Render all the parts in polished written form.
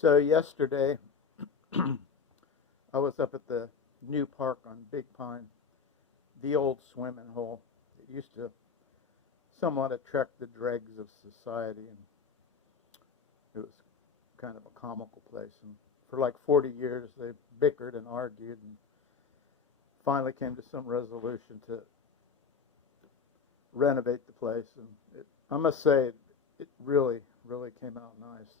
So yesterday, I was up at the new park on Big Pine, the old swimming hole. It used to somewhat attract the dregs of society, and it was kind of a comical place. And for like 40 years, they bickered and argued, and finally came to some resolution to renovate the place. And I must say, it really, really came out nice.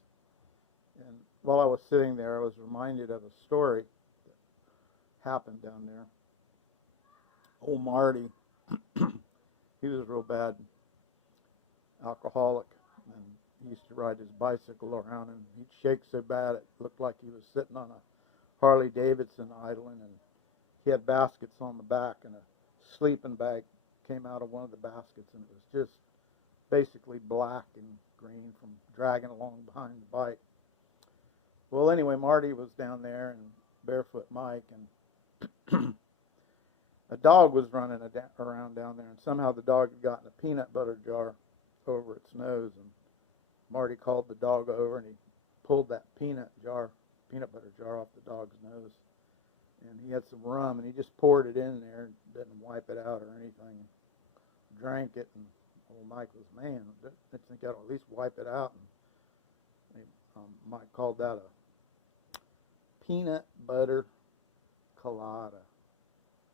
And while I was sitting there, I was reminded of a story that happened down there. Old Marty, he was a real bad alcoholic, and he used to ride his bicycle around, and he'd shake so bad it looked like he was sitting on a Harley Davidson idling, and he had baskets on the back, and a sleeping bag came out of one of the baskets, and it was just basically black and green from dragging along behind the bike. Well, anyway, Marty was down there, and Barefoot Mike, and a dog was running around down there, and somehow the dog had gotten a peanut butter jar over its nose, and Marty called the dog over, and he pulled that peanut butter jar off the dog's nose, and he had some rum, and he just poured it in there and didn't wipe it out or anything, drank it, and old Mike was, man, I think I'd at least wipe it out, and Mike called that a peanut butter colada.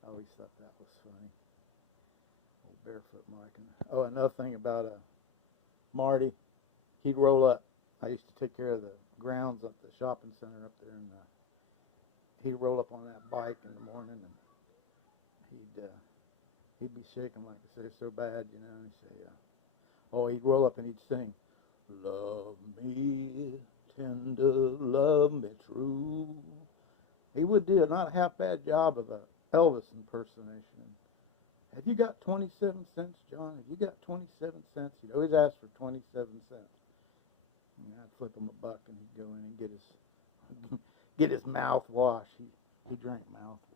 I always thought that was funny. Old Barefoot Mike. Oh, another thing about Marty, he'd roll up. I used to take care of the grounds at the shopping center up there, and he'd roll up on that bike in the morning, and he'd be shaking like I say so bad, you know. And he'd say, oh, he'd roll up and he'd sing, "Love me tender, love me true." He would do a not half bad job of a Elvis impersonation. Have you got 27 cents, John? Have you got 27 cents? He'd always ask for 27 cents. And I'd flip him a buck, and he'd go in and get his mouth washed. He drank mouthwash.